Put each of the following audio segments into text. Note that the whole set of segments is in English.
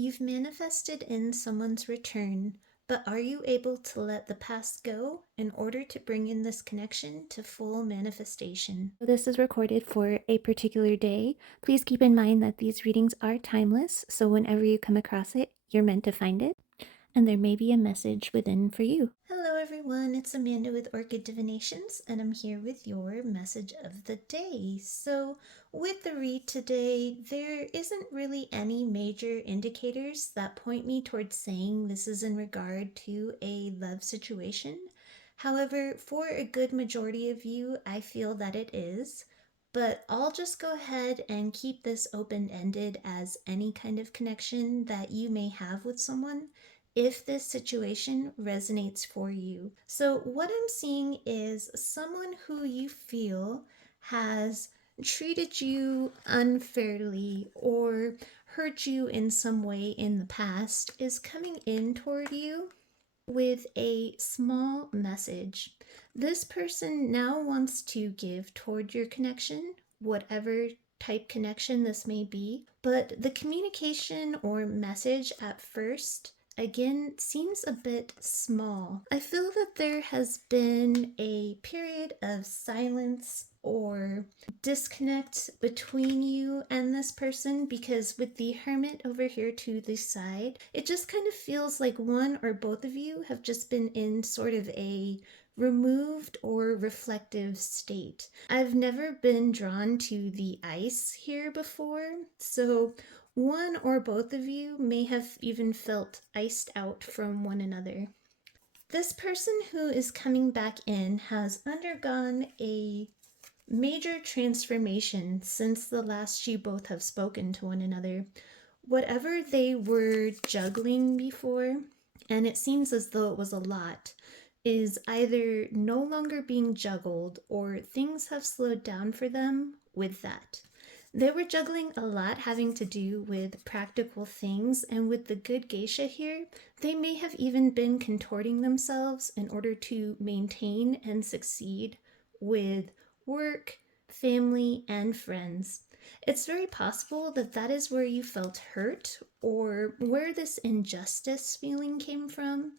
You've manifested in someone's return, but are you able to let the past go in order to bring in this connection to full manifestation? This is recorded for a particular day. Please keep in mind that these readings are timeless, so whenever you come across it, you're meant to find it, and there may be a message within for you. Hello everyone, it's Amanda with Orchid Divinations, and I'm here with your message of the day. So with the read today, there isn't really any major indicators that point me towards saying this is in regard to a love situation. However, for a good majority of you, I feel that it is. But I'll just go ahead and keep this open-ended as any kind of connection that you may have with someone if this situation resonates for you. So, what I'm seeing is someone who you feel has treated you unfairly or hurt you in some way in the past is coming in toward you with a small message. This person now wants to give toward your connection, whatever type connection this may be, but the communication or message at first again seems a bit small. I feel that there has been a period of silence or disconnect between you and this person, because with the Hermit over here to the side, it just kind of feels like one or both of you have just been in sort of a removed or reflective state. I've never been drawn to the ice here before, so one or both of you may have even felt iced out from one another. This person who is coming back in has undergone a major transformation since the last you both have spoken to one another. Whatever they were juggling before, and it seems as though it was a lot, is either no longer being juggled or things have slowed down for them with that. They were juggling a lot having to do with practical things, and with the good geisha here, they may have even been contorting themselves in order to maintain and succeed with work, family, and friends. It's very possible that that is where you felt hurt, or where this injustice feeling came from,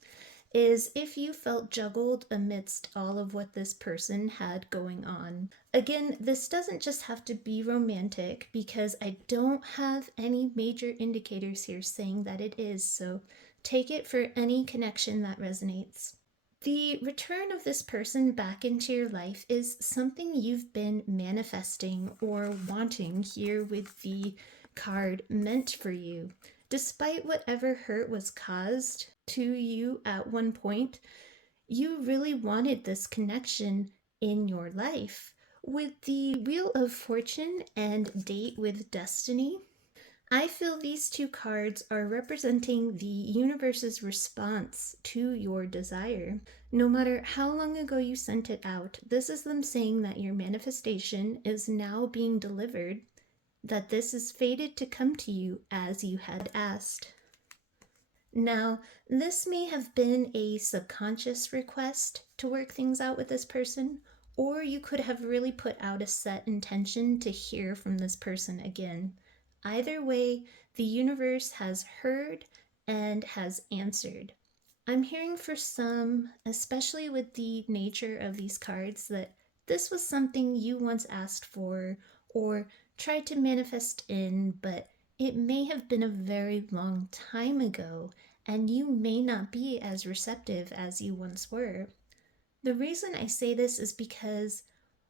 is if you felt juggled amidst all of what this person had going on. Again, this doesn't just have to be romantic, because I don't have any major indicators here saying that it is, so take it for any connection that resonates. The return of this person back into your life is something you've been manifesting or wanting here with the card meant for you. Despite whatever hurt was caused to you at one point, you really wanted this connection in your life. With the Wheel of Fortune and Date with Destiny, I feel these two cards are representing the universe's response to your desire. No matter how long ago you sent it out, this is them saying that your manifestation is now being delivered, that this is fated to come to you as you had asked. Now, this may have been a subconscious request to work things out with this person, or you could have really put out a set intention to hear from this person again. Either way, the universe has heard and has answered. I'm hearing for some, especially with the nature of these cards, that this was something you once asked for or tried to manifest in, but it may have been a very long time ago, and you may not be as receptive as you once were. The reason I say this is because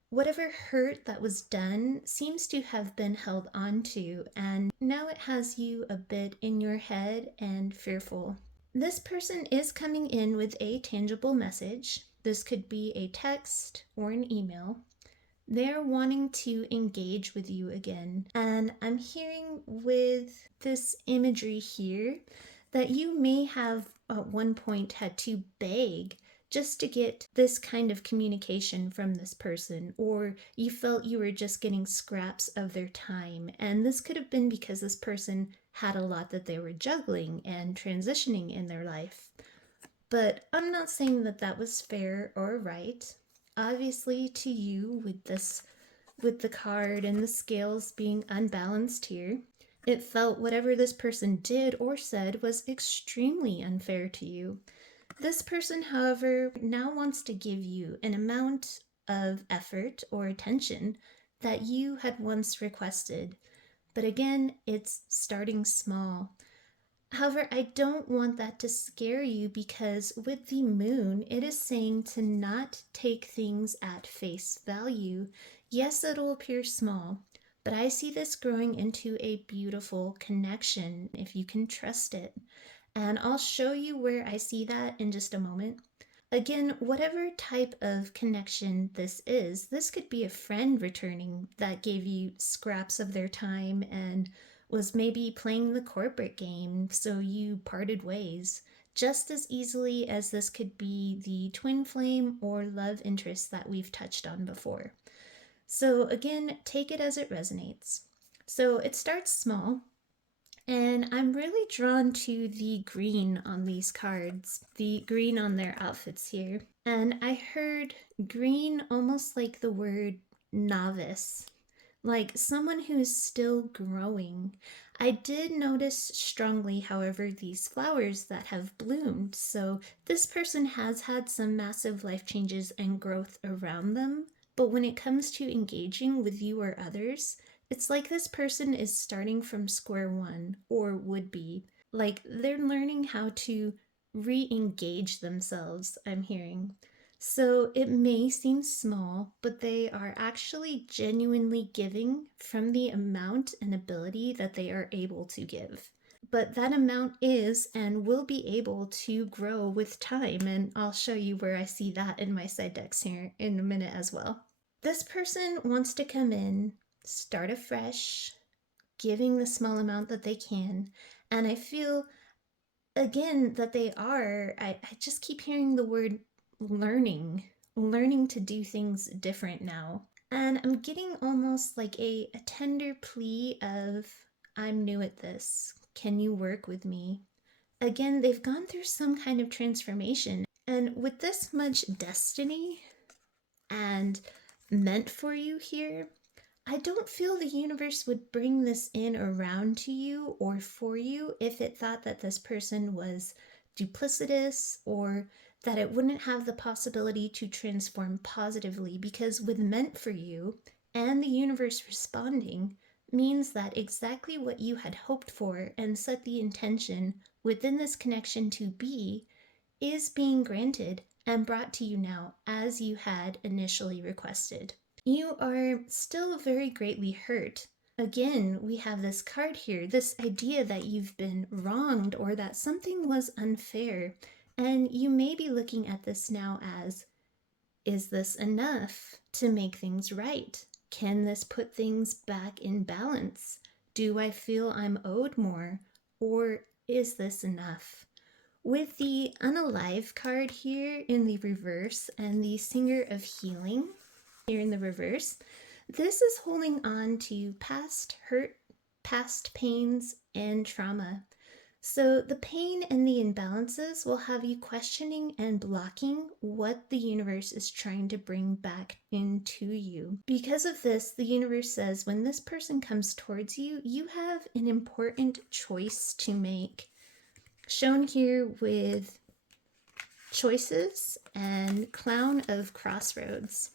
whatever hurt that was done seems to have been held on to, and now it has you a bit in your head and fearful. This person is coming in with a tangible message. This could be a text or an email. They're wanting to engage with you again. And I'm hearing with this imagery here that you may have at one point had to beg just to get this kind of communication from this person, or you felt you were just getting scraps of their time. And this could have been because this person had a lot that they were juggling and transitioning in their life. But I'm not saying that that was fair or right. Obviously, to you, with the card and the scales being unbalanced here, It felt whatever this person did or said was extremely unfair to you. This person, however, now wants to give you an amount of effort or attention that you had once requested. But again, it's starting small. However, I don't want that to scare you because with the moon, it is saying to not take things at face value. Yes, it'll appear small, but I see this growing into a beautiful connection if you can trust it. And I'll show you where I see that in just a moment. Again, whatever type of connection this could be a friend returning that gave you scraps of their time and was maybe playing the corporate game, so you parted ways. Just as easily as this could be the twin flame or love interest that we've touched on before. So, again, take it as it resonates. So, it starts small. And I'm really drawn to the green on these cards, the green on their outfits here. And I heard green almost like the word novice, like someone who's still growing. I did notice strongly, however, these flowers that have bloomed. So this person has had some massive life changes and growth around them. But when it comes to engaging with you or others, it's like this person is starting from square one, or would be. Like they're learning how to re engage themselves, I'm hearing. So it may seem small, but they are actually genuinely giving from the amount and ability that they are able to give. But that amount is and will be able to grow with time, and I'll show you where I see that in my side decks here in a minute as well. This person wants to come in, start afresh, giving the small amount that they can, and I feel again that they are. I just keep hearing the word learning to do things different now. And I'm getting almost like a tender plea of, I'm new at this. Can you work with me? Again, they've gone through some kind of transformation. And with this much destiny and meant for you here, I don't feel the universe would bring this in around to you or for you if it thought that this person was duplicitous or that it wouldn't have the possibility to transform positively, because with meant for you and the universe responding means that exactly what you had hoped for and set the intention within this connection to be is being granted and brought to you now as you had initially requested. You are still very greatly hurt. Again, we have this card here, this idea that you've been wronged or that something was unfair. And you may be looking at this now as, is this enough to make things right? Can this put things back in balance? Do I feel I'm owed more? Or is this enough? With the unalive card here in the reverse and the singer of healing here in the reverse, this is holding on to past hurt, past pains, and trauma. So the pain and the imbalances will have you questioning and blocking what the universe is trying to bring back into you. Because of this, the universe says when this person comes towards you, you have an important choice to make. Shown here with choices and clown of crossroads.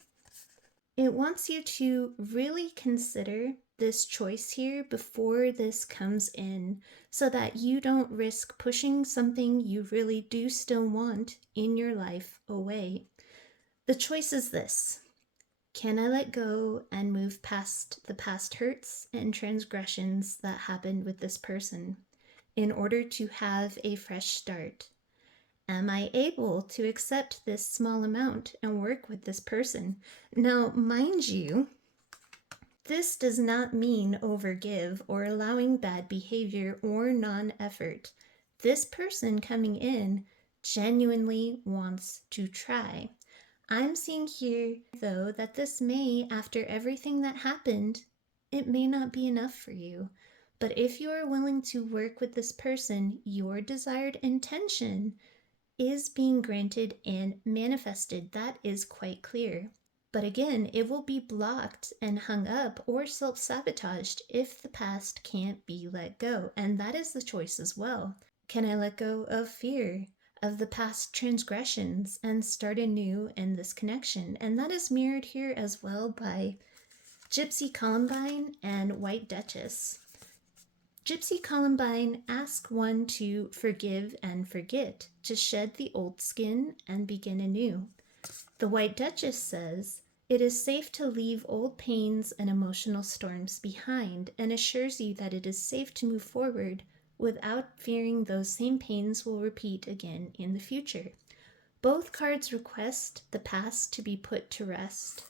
It wants you to really consider this choice here before this comes in so that you don't risk pushing something you really do still want in your life away. The choice is this: can I let go and move past the past hurts and transgressions that happened with this person in order to have a fresh start? Am I able to accept this small amount and work with this person? Now, mind you, this does not mean overgive or allowing bad behavior or non-effort. This person coming in genuinely wants to try. I'm seeing here, though, that this may, after everything that happened, it may not be enough for you. But if you are willing to work with this person, your desired intention is being granted and manifested. That is quite clear. But again, it will be blocked and hung up or self-sabotaged if the past can't be let go. And that is the choice as well. Can I let go of fear, of the past transgressions, and start anew in this connection? And that is mirrored here as well by Gypsy Columbine and White Duchess. Gypsy Columbine asks one to forgive and forget, to shed the old skin and begin anew. The White Duchess says, it is safe to leave old pains and emotional storms behind, and assures you that it is safe to move forward without fearing those same pains will repeat again in the future. Both cards request the past to be put to rest.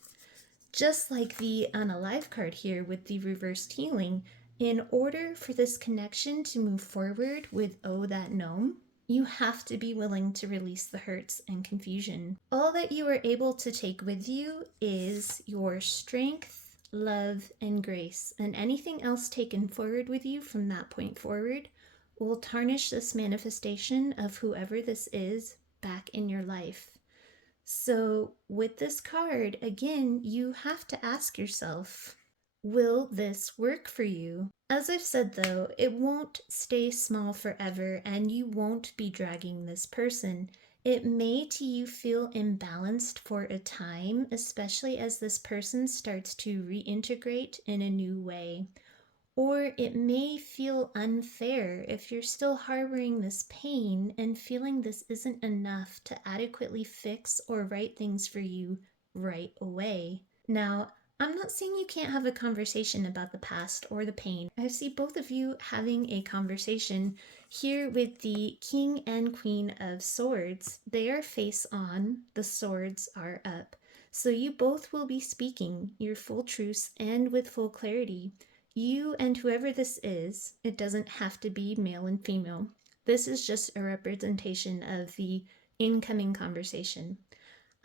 Just like the unalive card here with the reversed healing, in order for this connection to move forward with Oh That Gnome, you have to be willing to release the hurts and confusion. All that you are able to take with you is your strength, love, and grace, and anything else taken forward with you from that point forward will tarnish this manifestation of whoever this is back in your life. So with this card, again, you have to ask yourself, will this work for you? As I've said though, it won't stay small forever and you won't be dragging this person. It may to you feel imbalanced for a time, especially as this person starts to reintegrate in a new way. Or it may feel unfair if you're still harboring this pain and feeling this isn't enough to adequately fix or right things for you right away. Now, I'm not saying you can't have a conversation about the past or the pain. I see both of you having a conversation here with the King and Queen of Swords. They are face on, the swords are up. So you both will be speaking your full truths and with full clarity. You and whoever this is, it doesn't have to be male and female. This is just a representation of the incoming conversation.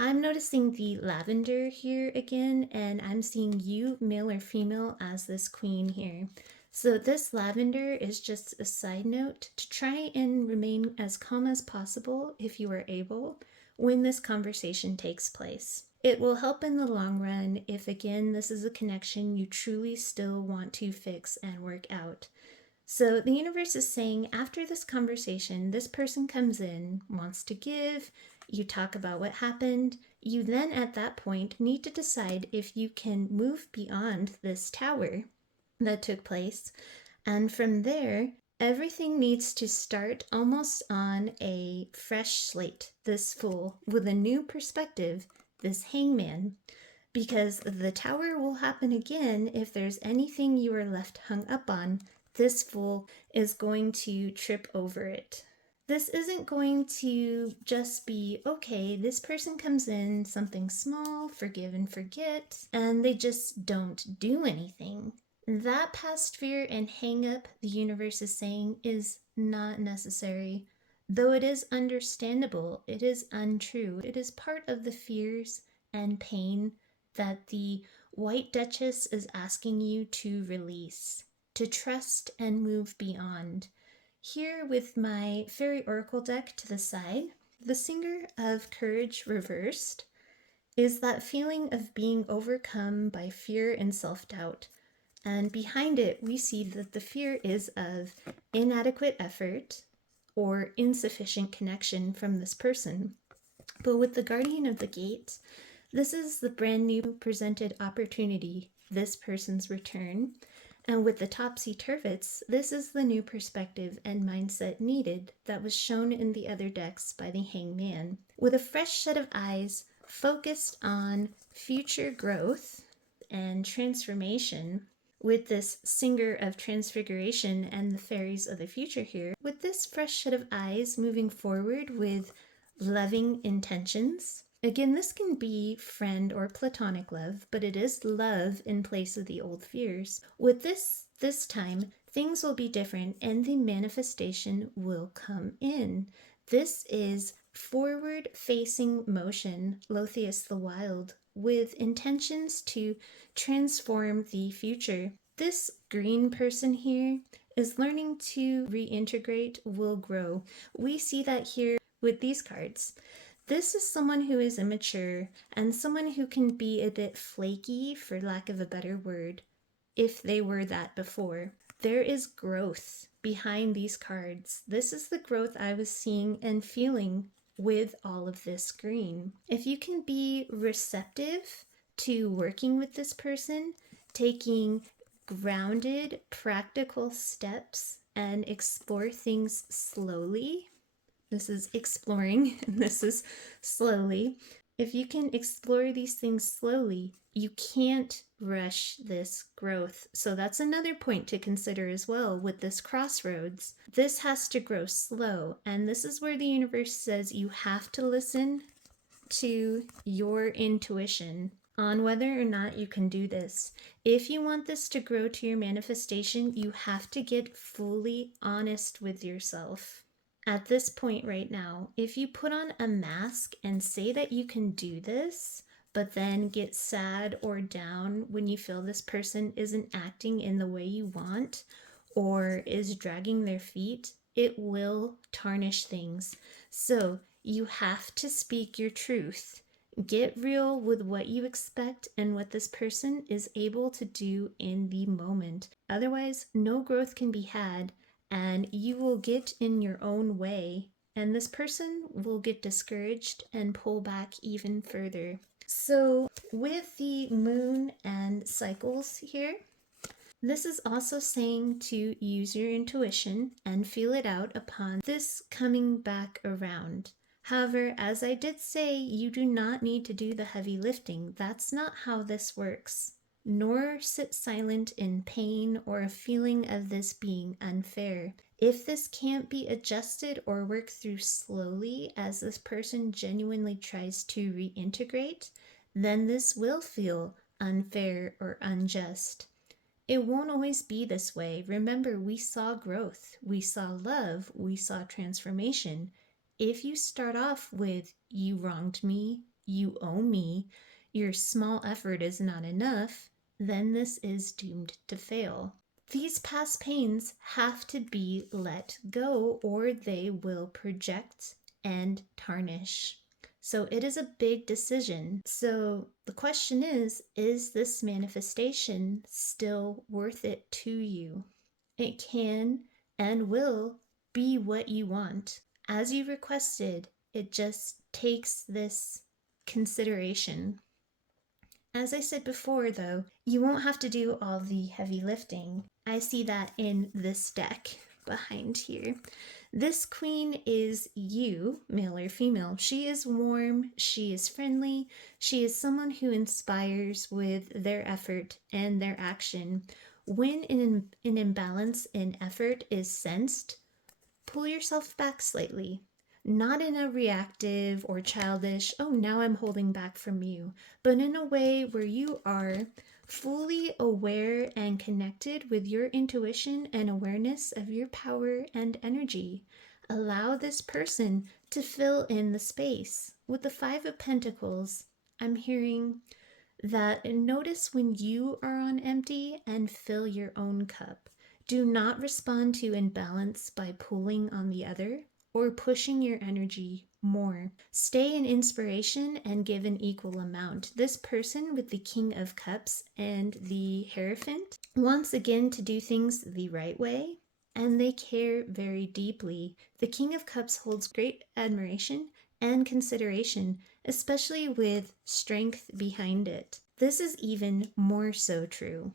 I'm noticing the lavender here again, and I'm seeing you, male or female, as this queen here. So this lavender is just a side note to try and remain as calm as possible if you are able when this conversation takes place. It will help in the long run if, again, this is a connection you truly still want to fix and work out. So the universe is saying after this conversation, this person comes in, wants to give, you talk about what happened. You then at that point need to decide if you can move beyond this tower that took place. And from there, everything needs to start almost on a fresh slate, this Fool, with a new perspective, this Hangman, because the tower will happen again if there's anything you are left hung up on. This Fool is going to trip over it. This isn't going to just be, okay, this person comes in, something small, forgive and forget, and they just don't do anything. That past fear and hang up, the universe is saying, is not necessary. Though it is understandable, it is untrue. It is part of the fears and pain that the White Duchess is asking you to release, to trust and move beyond. Here with my Fairy Oracle deck to the side, the Singer of Courage reversed is that feeling of being overcome by fear and self-doubt. And behind it, we see that the fear is of inadequate effort or insufficient connection from this person. But with the Guardian of the Gate, this is the brand new presented opportunity, this person's return. And with the Topsy-Turvets, this is the new perspective and mindset needed that was shown in the other decks by the Hangman. With a fresh set of eyes focused on future growth and transformation, with this Singer of Transfiguration and the Fairies of the Future here, with this fresh set of eyes moving forward with loving intentions. Again, this can be friend or platonic love, but it is love in place of the old fears. With this time, things will be different and the manifestation will come in. This is forward-facing motion, Lothius the Wild, with intentions to transform the future. This green person here is learning to reintegrate, will grow. We see that here with these cards. This is someone who is immature and someone who can be a bit flaky, for lack of a better word, if they were that before. There is growth behind these cards. This is the growth I was seeing and feeling with all of this green. If you can be receptive to working with this person, taking grounded, practical steps and explore things slowly. This is exploring, and this is slowly. If you can explore these things slowly, you can't rush this growth. So that's another point to consider as well with this crossroads. This has to grow slow, and this is where the universe says you have to listen to your intuition on whether or not you can do this. If you want this to grow to your manifestation, you have to get fully honest with yourself. At this point right now, if you put on a mask and say that you can do this, but then get sad or down when you feel this person isn't acting in the way you want or is dragging their feet, it will tarnish things. So you have to speak your truth. Get real with what you expect and what this person is able to do in the moment. Otherwise, no growth can be had, and you will get in your own way, and this person will get discouraged and pull back even further. So, with the moon and cycles here, this is also saying to use your intuition and feel it out upon this coming back around. However, as I did say, you do not need to do the heavy lifting. That's not how this works. Nor sit silent in pain or a feeling of this being unfair. If this can't be adjusted or worked through slowly as this person genuinely tries to reintegrate, then this will feel unfair or unjust. It won't always be this way. Remember, we saw growth, we saw love, we saw transformation. If you start off with, you wronged me, you owe me, your small effort is not enough, then this is doomed to fail. These past pains have to be let go or they will project and tarnish. So it is a big decision. So the question is this manifestation still worth it to you? It can and will be what you want. As you requested, it just takes this consideration. As I said before, though, you won't have to do all the heavy lifting. I see that in this deck behind here. This queen is you, male or female. She is warm, she is friendly, she is someone who inspires with their effort and their action. When an imbalance in effort is sensed, pull yourself back slightly. Not in a reactive or childish, oh, now I'm holding back from you, but in a way where you are fully aware and connected with your intuition and awareness of your power and energy. Allow this person to fill in the space. With the Five of Pentacles, I'm hearing that notice when you are on empty and fill your own cup. Do not respond to imbalance by pulling on the other or pushing your energy more. Stay in inspiration and give an equal amount. This person with the King of Cups and the Hierophant wants again to do things the right way, and they care very deeply. The King of Cups holds great admiration and consideration, especially with strength behind it. This is even more so true.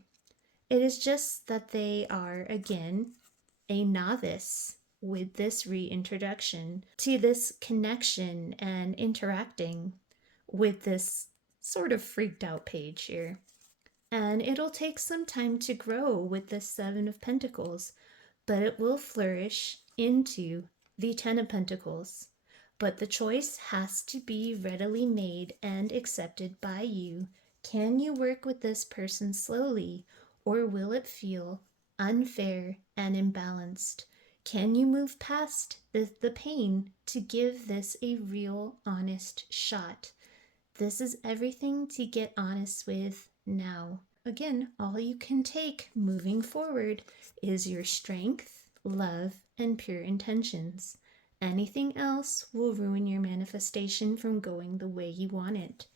It is just that they are, again, a novice with this reintroduction to this connection and interacting with this sort of freaked out page here. And it'll take some time to grow with the Seven of Pentacles, but it will flourish into the Ten of Pentacles. But the choice has to be readily made and accepted by you. Can you work with this person slowly, or will it feel unfair and imbalanced? Can you move past the pain to give this a real, honest shot? This is everything to get honest with now. Again, all you can take moving forward is your strength, love, and pure intentions. Anything else will ruin your manifestation from going the way you want it.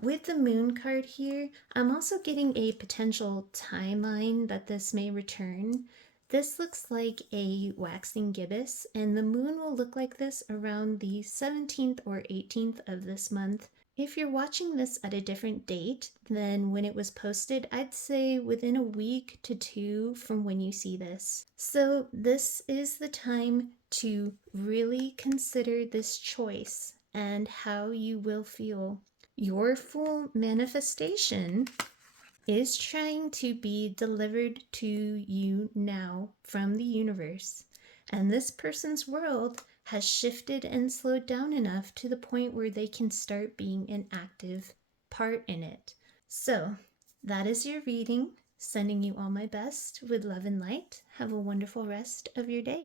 With the moon card here, I'm also getting a potential timeline that this may return. This looks like a waxing gibbous, and the moon will look like this around the 17th or 18th of this month. If you're watching this at a different date than when it was posted, I'd say within a week to two from when you see this. So this is the time to really consider this choice and how you will feel. Your full manifestation is trying to be delivered to you now from the universe. And this person's world has shifted and slowed down enough to the point where they can start being an active part in it. So, that is your reading. Sending you all my best with love and light. Have a wonderful rest of your day.